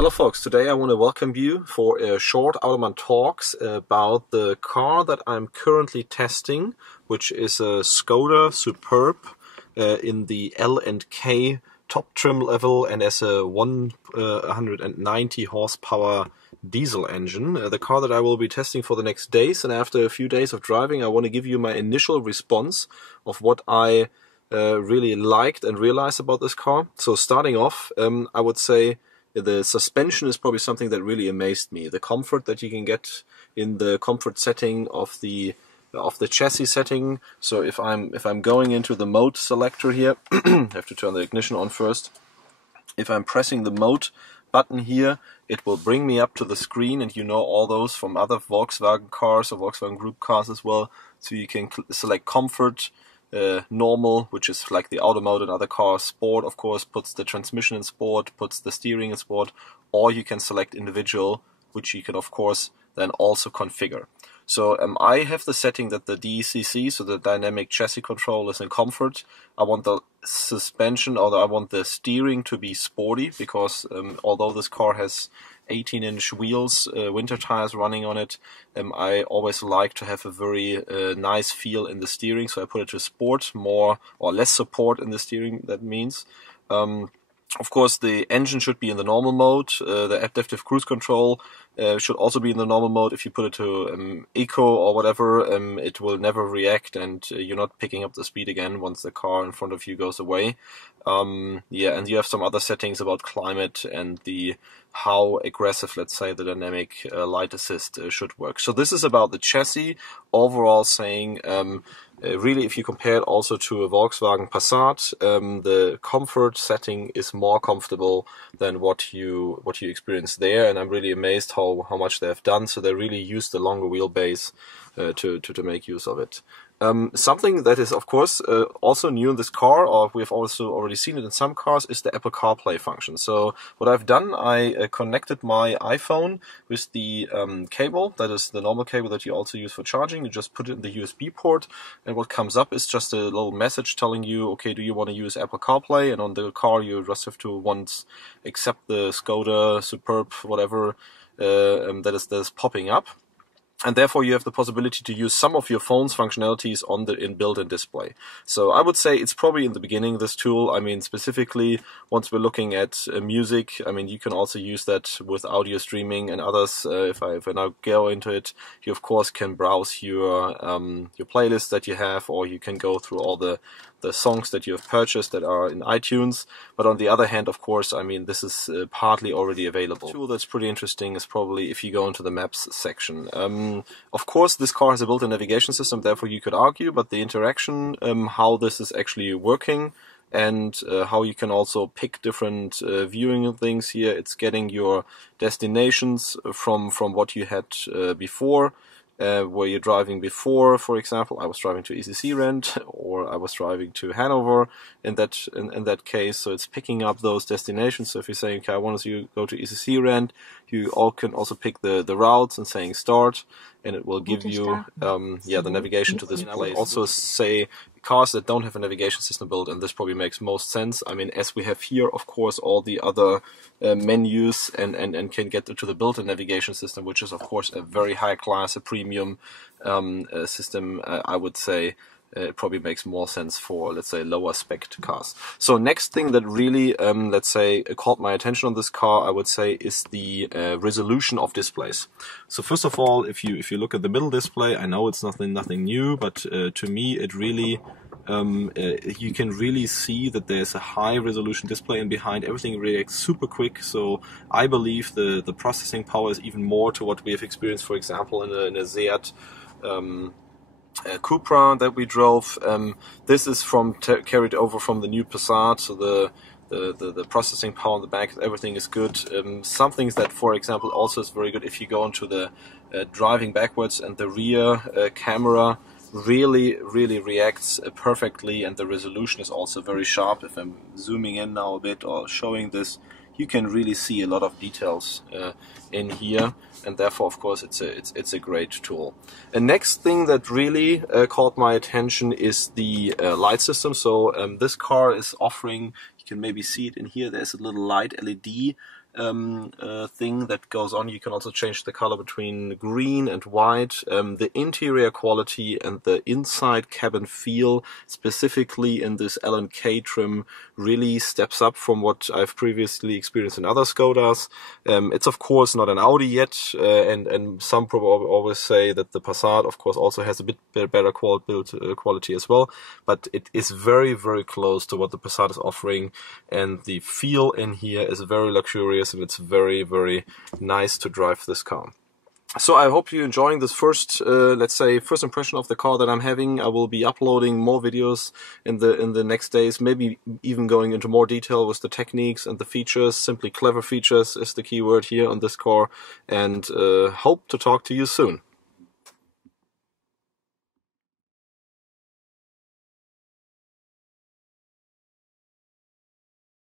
Hello folks, today I want to welcome you for a short Automann talks about the car that I'm currently testing, which is a Skoda Superb in the L&K top trim level and as a 190 horsepower diesel engine. The car that I will be testing for the next days, and after a few days of driving I want to give you my initial response of what I really liked and realized about this car. So starting off, I would say the suspension is probably something that really amazed me. The comfort that you can get in the comfort setting of the chassis setting. So if I'm going into the mode selector here, I have to turn the ignition on first. If I'm pressing the mode button here, it will bring me up to the screen, and you know all those from other Volkswagen cars or Volkswagen Group cars as well. So you can select comfort, normal, which is like the auto mode in other cars. Sport, of course, puts the transmission in sport, puts the steering in sport, or you can select individual, which you can of course then also configure. So I have the setting that the DCC, so the dynamic chassis control, is in comfort. I want the suspension, or I want the steering to be sporty, because although this car has 18-inch wheels, winter tires running on it, I always like to have a very nice feel in the steering, so I put it to sport, more or less support in the steering, that means. Of course, the engine should be in the normal mode. The adaptive cruise control should also be in the normal mode. If you put it to eco or whatever, it will never react, and you're not picking up the speed again once the car in front of you goes away. Yeah, and you have some other settings about climate and how aggressive, let's say, the dynamic light assist should work. So this is about the chassis overall, saying really, if you compare it also to a Volkswagen Passat, the comfort setting is more comfortable than what you experience there, and I'm really amazed how much they have done. So they really use the longer wheelbase to make use of it. Something that is of course also new in this car, or we've also already seen it in some cars, is the Apple CarPlay function. So what I've done, I connected my iPhone with the cable, that is the normal cable that you also use for charging. You just put it in the USB port, and what comes up is just a little message telling you, okay, do you want to use Apple CarPlay? And on the car you just have to once accept the Skoda Superb whatever that is popping up. And therefore you have the possibility to use some of your phone's functionalities on the built-in display. So I would say it's probably in the beginning, this tool. I mean, specifically once we're looking at music, I mean, you can also use that with audio streaming and others. If I now go into it, you of course can browse your playlist that you have, or you can go through all the songs that you have purchased that are in iTunes. But on the other hand, of course, I mean, this is partly already available. A tool that's pretty interesting is probably if you go into the maps section. Of course, this car has a built-in navigation system, therefore you could argue, but the interaction, how this is actually working, and how you can also pick different viewing things here. It's getting your destinations from what you had before. Where you're driving before, for example, I was driving to ECC Rent, or I was driving to Hanover in that case, so it's picking up those destinations. So if you're saying, okay, I want to go to ECC Rent, you can also pick the routes and saying start, and it will give you the navigation to this place. I would also say cars that don't have a navigation system built, and this probably makes most sense. I mean, as we have here, of course, all the other menus and can get to the built-in navigation system, which is of course a very high class, a premium system. I would say it probably makes more sense for, let's say, lower spec cars. So next thing that really, let's say, caught my attention on this car, I would say, is the resolution of displays. So first of all, if you look at the middle display, I know it's nothing new, but to me it really you can really see that there's a high resolution display, and behind everything reacts super quick. So I believe the processing power is even more to what we have experienced, for example, in a Seat Cupra that we drove. This is carried over from the new Passat, so the processing power on the back, everything is good. Some things that, for example, also is very good if you go into the driving backwards, and the rear camera really reacts perfectly, and the resolution is also very sharp. If I'm zooming in now a bit or showing this, you can really see a lot of details in here, and therefore of course it's a great tool. The next thing that really caught my attention is the light system. So this car is offering, you can maybe see it in here, there's a little light LED thing that goes on. You can also change the color between green and white. The interior quality and the inside cabin feel, specifically in this L&K trim, really steps up from what I've previously experienced in other Skodas. It's of course not an Audi yet, and some probably always say that the Passat of course also has a bit better build quality as well, but it is very, very close to what the Passat is offering, and the feel in here is very luxurious, and it's very, very nice to drive this car. So I hope you're enjoying this first, let's say, first impression of the car that I'm having. I will be uploading more videos in the next days, maybe even going into more detail with the techniques and the features. Simply clever features is the keyword here on this car, and hope to talk to you soon.